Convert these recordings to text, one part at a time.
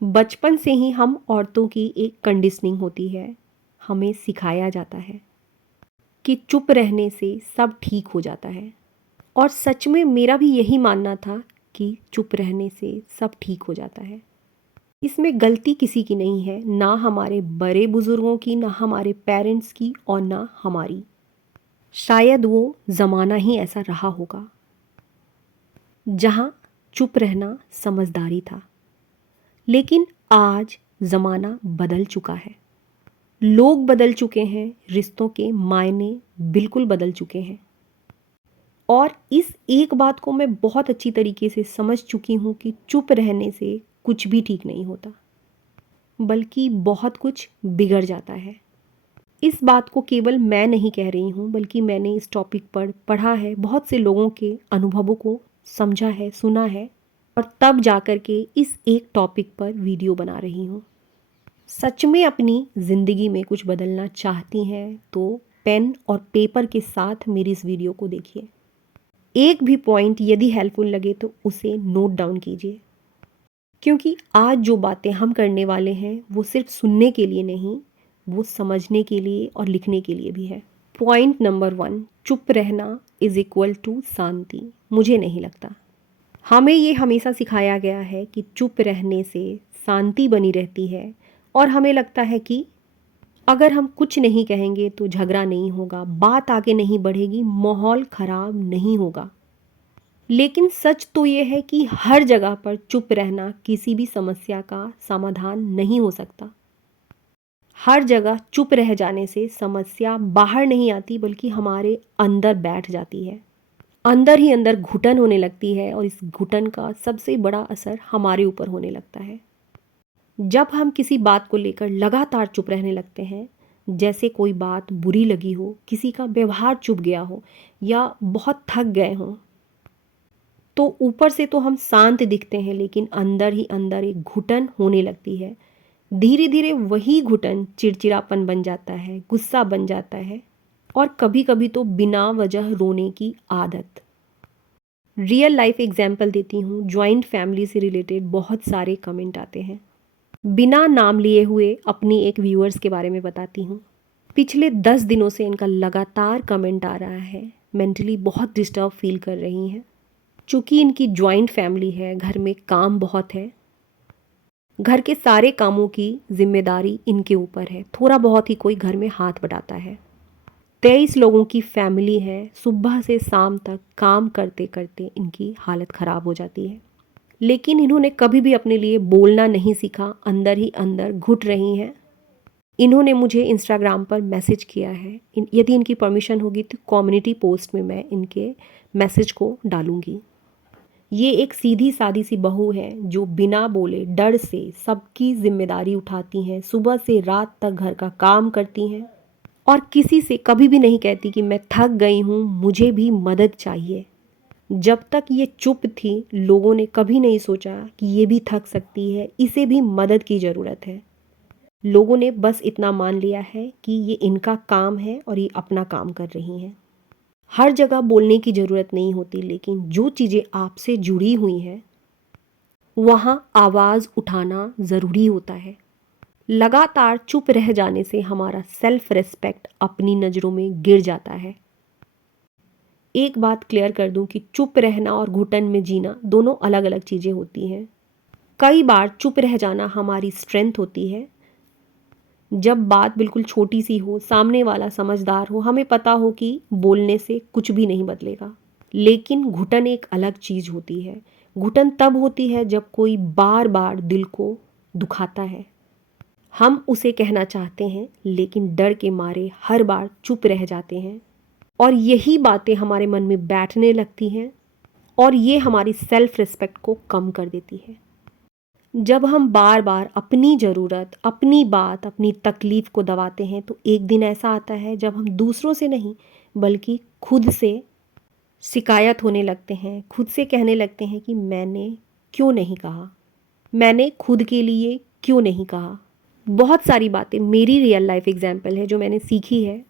बचपन से ही हम औरतों की एक कंडीशनिंग होती है। हमें सिखाया जाता है कि चुप रहने से सब ठीक हो जाता है। और सच में मेरा भी यही मानना था कि चुप रहने से सब ठीक हो जाता है। इसमें गलती किसी की नहीं है, ना हमारे बड़े बुजुर्गों की, ना हमारे पेरेंट्स की और ना हमारी। शायद वो ज़माना ही ऐसा रहा होगा जहाँ चुप रहना समझदारी था। लेकिन आज ज़माना बदल चुका है, लोग बदल चुके हैं, रिश्तों के मायने बिल्कुल बदल चुके हैं। और इस एक बात को मैं बहुत अच्छी तरीके से समझ चुकी हूँ कि चुप रहने से कुछ भी ठीक नहीं होता, बल्कि बहुत कुछ बिगड़ जाता है। इस बात को केवल मैं नहीं कह रही हूँ, बल्कि मैंने इस टॉपिक पर पढ़ा है, बहुत से लोगों के अनुभवों को समझा है, सुना है, और तब जाकर के इस एक टॉपिक पर वीडियो बना रही हूँ। सच में अपनी ज़िंदगी में कुछ बदलना चाहती हैं तो पेन और पेपर के साथ मेरी इस वीडियो को देखिए। एक भी पॉइंट यदि हेल्पफुल लगे तो उसे नोट डाउन कीजिए, क्योंकि आज जो बातें हम करने वाले हैं वो सिर्फ सुनने के लिए नहीं, वो समझने के लिए और लिखने के लिए भी है। पॉइंट नंबर 1, चुप रहना इज इक्वल टू शांति। मुझे नहीं लगता। हमें ये हमेशा सिखाया गया है कि चुप रहने से शांति बनी रहती है, और हमें लगता है कि अगर हम कुछ नहीं कहेंगे तो झगड़ा नहीं होगा, बात आगे नहीं बढ़ेगी, माहौल खराब नहीं होगा। लेकिन सच तो ये है कि हर जगह पर चुप रहना किसी भी समस्या का समाधान नहीं हो सकता। हर जगह चुप रह जाने से समस्या बाहर नहीं आती, बल्कि हमारे अंदर बैठ जाती है। अंदर ही अंदर घुटन होने लगती है, और इस घुटन का सबसे बड़ा असर हमारे ऊपर होने लगता है। जब हम किसी बात को लेकर लगातार चुप रहने लगते हैं, जैसे कोई बात बुरी लगी हो, किसी का व्यवहार चुभ गया हो, या बहुत थक गए हों, तो ऊपर से तो हम शांत दिखते हैं, लेकिन अंदर ही अंदर एक घुटन होने लगती है। धीरे धीरे वही घुटन चिड़चिड़ापन बन जाता है, गुस्सा बन जाता है, और कभी कभी तो बिना वजह रोने की आदत। रियल लाइफ एग्जाम्पल देती हूँ। जॉइंट फैमिली से रिलेटेड बहुत सारे कमेंट आते हैं। बिना नाम लिए हुए अपनी एक व्यूअर्स के बारे में बताती हूँ। पिछले 10 दिनों से इनका लगातार कमेंट आ रहा है। मेंटली बहुत डिस्टर्ब फील कर रही हैं। चूँकि इनकी जॉइंट फैमिली है, घर में काम बहुत है, घर के सारे कामों की जिम्मेदारी इनके ऊपर है, थोड़ा बहुत ही कोई घर में हाथ बटाता है। 23 लोगों की फैमिली है, सुबह से शाम तक काम करते करते इनकी हालत ख़राब हो जाती है। लेकिन इन्होंने कभी भी अपने लिए बोलना नहीं सीखा, अंदर ही अंदर घुट रही हैं। इन्होंने मुझे इंस्टाग्राम पर मैसेज किया है। यदि इनकी परमिशन होगी तो कम्युनिटी पोस्ट में मैं इनके मैसेज को डालूंगी। ये एक सीधी सादी सी बहू है जो बिना बोले डर से सबकी जिम्मेदारी उठाती हैं, सुबह से रात तक घर का काम करती हैं, और किसी से कभी भी नहीं कहती कि मैं थक गई हूँ, मुझे भी मदद चाहिए। जब तक ये चुप थी, लोगों ने कभी नहीं सोचा कि ये भी थक सकती है, इसे भी मदद की ज़रूरत है। लोगों ने बस इतना मान लिया है कि ये इनका काम है और ये अपना काम कर रही हैं। हर जगह बोलने की ज़रूरत नहीं होती, लेकिन जो चीज़ें आपसे जुड़ी हुई हैं वहाँ आवाज़ उठाना ज़रूरी होता है। लगातार चुप रह जाने से हमारा सेल्फ रिस्पेक्ट अपनी नज़रों में गिर जाता है। एक बात क्लियर कर दूं कि चुप रहना और घुटन में जीना दोनों अलग अलग चीज़ें होती हैं। कई बार चुप रह जाना हमारी स्ट्रेंथ होती है। जब बात बिल्कुल छोटी सी हो, सामने वाला समझदार हो, हमें पता हो कि बोलने से कुछ भी नहीं बदलेगा। लेकिन घुटन एक अलग चीज़ होती है। घुटन तब होती है जब कोई बार बार दिल को दुखाता है। हम उसे कहना चाहते हैं, लेकिन डर के मारे हर बार चुप रह जाते हैं, और यही बातें हमारे मन में बैठने लगती हैं, और ये हमारी सेल्फ रिस्पेक्ट को कम कर देती है। जब हम बार बार अपनी ज़रूरत, अपनी बात, अपनी तकलीफ़ को दबाते हैं, तो एक दिन ऐसा आता है जब हम दूसरों से नहीं, बल्कि खुद से शिकायत होने लगते हैं। खुद से कहने लगते हैं कि मैंने क्यों नहीं कहा, मैंने खुद के लिए क्यों नहीं कहा। बहुत सारी बातें मेरी रियल लाइफ एग्जाम्पल है जो मैंने सीखी है।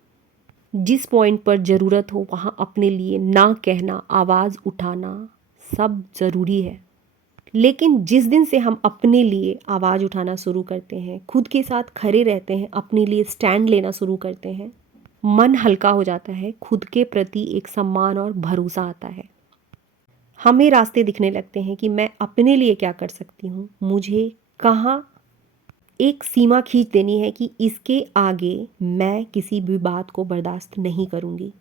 जिस पॉइंट पर ज़रूरत हो वहाँ अपने लिए ना कहना, आवाज़ उठाना सब ज़रूरी है। लेकिन जिस दिन से हम अपने लिए आवाज़ उठाना शुरू करते हैं, खुद के साथ खड़े रहते हैं, अपने लिए स्टैंड लेना शुरू करते हैं, मन हल्का हो जाता है, खुद के प्रति एक सम्मान और भरोसा आता है। हमें रास्ते दिखने लगते हैं कि मैं अपने लिए क्या कर सकती हूँ, मुझे कहाँ एक सीमा खींच देनी है कि इसके आगे मैं किसी भी बात को बर्दाश्त नहीं करूँगी।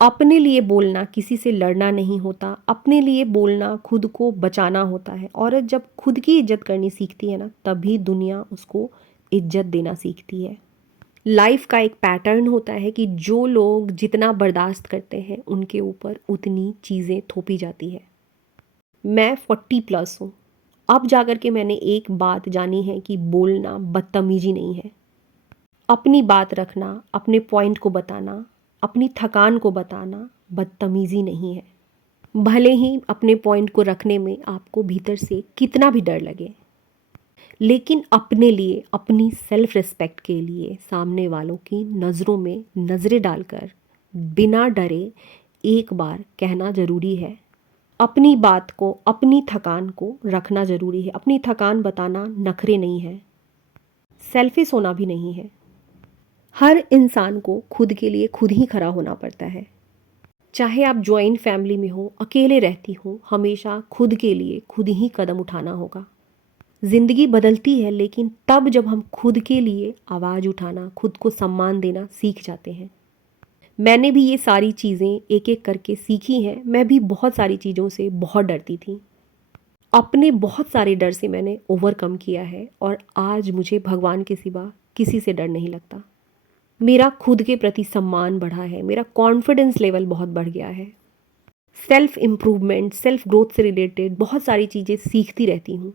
अपने लिए बोलना किसी से लड़ना नहीं होता, अपने लिए बोलना खुद को बचाना होता है। औरत जब खुद की इज्जत करनी सीखती है ना, तभी दुनिया उसको इज्जत देना सीखती है। लाइफ का एक पैटर्न होता है कि जो लोग जितना बर्दाश्त करते हैं उनके ऊपर उतनी चीज़ें थोपी जाती है। मैं 40+ हूँ। अब जाकर के मैंने एक बात जानी है कि बोलना बदतमीजी नहीं है। अपनी बात रखना, अपने पॉइंट को बताना, अपनी थकान को बताना बदतमीजी नहीं है। भले ही अपने पॉइंट को रखने में आपको भीतर से कितना भी डर लगे, लेकिन अपने लिए, अपनी सेल्फ रिस्पेक्ट के लिए सामने वालों की नज़रों में नज़रें डालकर बिना डरे एक बार कहना ज़रूरी है। अपनी बात को, अपनी थकान को रखना ज़रूरी है। अपनी थकान बताना नखरे नहीं है, सेल्फिश होना भी नहीं है। हर इंसान को खुद के लिए खुद ही खड़ा होना पड़ता है। चाहे आप जॉइंट फैमिली में हो, अकेले रहती हो, हमेशा खुद के लिए खुद ही कदम उठाना होगा। ज़िंदगी बदलती है, लेकिन तब जब हम खुद के लिए आवाज़ उठाना, खुद को सम्मान देना सीख जाते हैं। मैंने भी ये सारी चीज़ें एक एक करके सीखी हैं। मैं भी बहुत सारी चीज़ों से बहुत डरती थी। अपने बहुत सारे डर से मैंने ओवरकम किया है और आज मुझे भगवान के सिवा किसी से डर नहीं लगता। मेरा खुद के प्रति सम्मान बढ़ा है, मेरा कॉन्फिडेंस लेवल बहुत बढ़ गया है। सेल्फ इम्प्रूवमेंट, सेल्फ ग्रोथ से रिलेटेड बहुत सारी चीज़ें सीखती रहती हूँ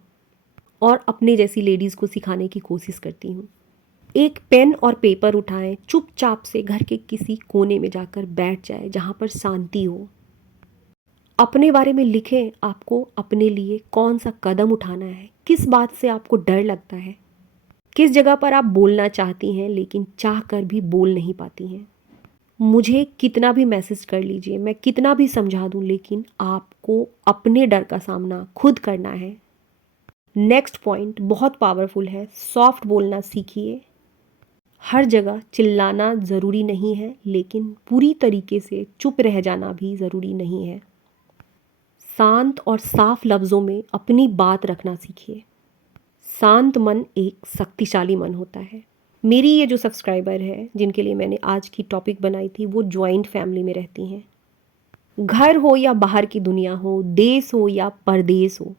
और अपने जैसी लेडीज़ को सिखाने की कोशिश करती हूँ। एक पेन और पेपर उठाएं, चुपचाप से घर के किसी कोने में जाकर बैठ जाए जहाँ पर शांति हो। अपने बारे में लिखें, आपको अपने लिए कौन सा कदम उठाना है, किस बात से आपको डर लगता है, किस जगह पर आप बोलना चाहती हैं लेकिन चाह कर भी बोल नहीं पाती हैं। मुझे कितना भी मैसेज कर लीजिए, मैं कितना भी समझा दूं, लेकिन आपको अपने डर का सामना खुद करना है। नेक्स्ट पॉइंट बहुत पावरफुल है, सॉफ्ट बोलना सीखिए। हर जगह चिल्लाना ज़रूरी नहीं है, लेकिन पूरी तरीके से चुप रह जाना भी ज़रूरी नहीं है। शांत और साफ लफ्ज़ों में अपनी बात रखना सीखिए। शांत मन एक शक्तिशाली मन होता है। मेरी ये जो सब्सक्राइबर है जिनके लिए मैंने आज की टॉपिक बनाई थी, वो जॉइंट फैमिली में रहती हैं। घर हो या बाहर की दुनिया हो, देश हो या परदेश हो,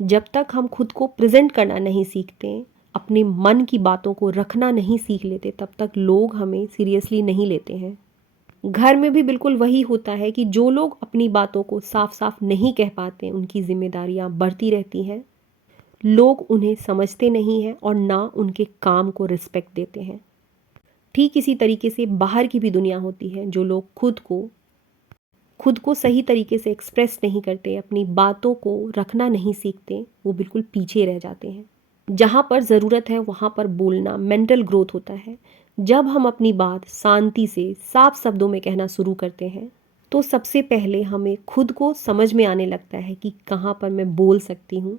जब तक हम खुद को प्रेजेंट करना नहीं सीखते, अपने मन की बातों को रखना नहीं सीख लेते, तब तक लोग हमें सीरियसली नहीं लेते हैं। घर में भी बिल्कुल वही होता है कि जो लोग अपनी बातों को साफ साफ नहीं कह पाते, उनकी जिम्मेदारियां बढ़ती रहती हैं। लोग उन्हें समझते नहीं हैं और ना उनके काम को रिस्पेक्ट देते हैं। ठीक इसी तरीके से बाहर की भी दुनिया होती है। जो लोग खुद को सही तरीके से एक्सप्रेस नहीं करते, अपनी बातों को रखना नहीं सीखते, वो बिल्कुल पीछे रह जाते हैं। जहाँ पर ज़रूरत है वहाँ पर बोलना मेंटल ग्रोथ होता है। जब हम अपनी बात शांति से साफ शब्दों में कहना शुरू करते हैं, तो सबसे पहले हमें खुद को समझ में आने लगता है कि कहाँ पर मैं बोल सकती हूँ।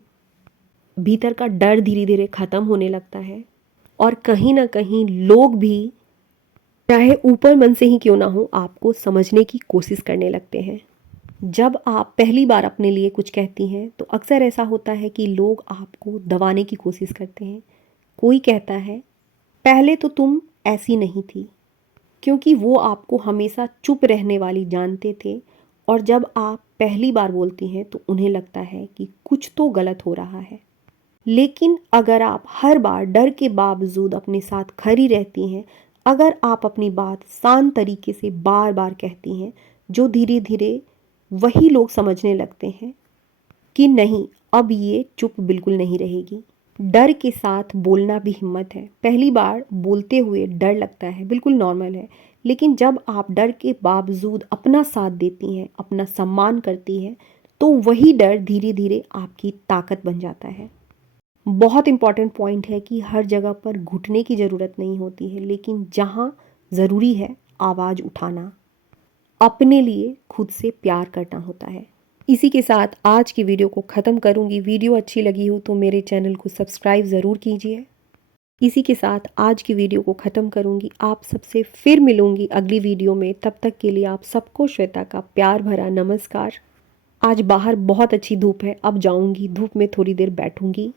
भीतर का डर धीरे धीरे ख़त्म होने लगता है और कहीं ना कहीं लोग भी, चाहे ऊपर मन से ही क्यों ना हो, आपको समझने की कोशिश करने लगते हैं। जब आप पहली बार अपने लिए कुछ कहती हैं तो अक्सर ऐसा होता है कि लोग आपको दबाने की कोशिश करते हैं। कोई कहता है, पहले तो तुम ऐसी नहीं थी, क्योंकि वो आपको हमेशा चुप रहने वाली जानते थे। और जब आप पहली बार बोलती हैं तो उन्हें लगता है कि कुछ तो गलत हो रहा है। लेकिन अगर आप हर बार डर के बावजूद अपने साथ खड़ी रहती हैं, अगर आप अपनी बात शांत तरीके से बार बार कहती हैं, जो धीरे धीरे वही लोग समझने लगते हैं कि नहीं, अब ये चुप बिल्कुल नहीं रहेगी। डर के साथ बोलना भी हिम्मत है। पहली बार बोलते हुए डर लगता है, बिल्कुल नॉर्मल है। लेकिन जब आप डर के बावजूद अपना साथ देती हैं, अपना सम्मान करती हैं, तो वही डर धीरे धीरे आपकी ताकत बन जाता है। बहुत इंपॉर्टेंट पॉइंट है कि हर जगह पर घुटने की ज़रूरत नहीं होती है, लेकिन जहाँ ज़रूरी है आवाज़ उठाना, अपने लिए खुद से प्यार करना होता है। इसी के साथ आज की वीडियो को ख़त्म करूँगी। वीडियो अच्छी लगी हो तो मेरे चैनल को सब्सक्राइब ज़रूर कीजिए। इसी के साथ आज की वीडियो को ख़त्म करूँगी। आप सबसे फिर मिलूँगी अगली वीडियो में। तब तक के लिए आप सबको श्वेता का प्यार भरा नमस्कार। आज बाहर बहुत अच्छी धूप है, अब जाऊँगी, धूप में थोड़ी देर बैठूँगी।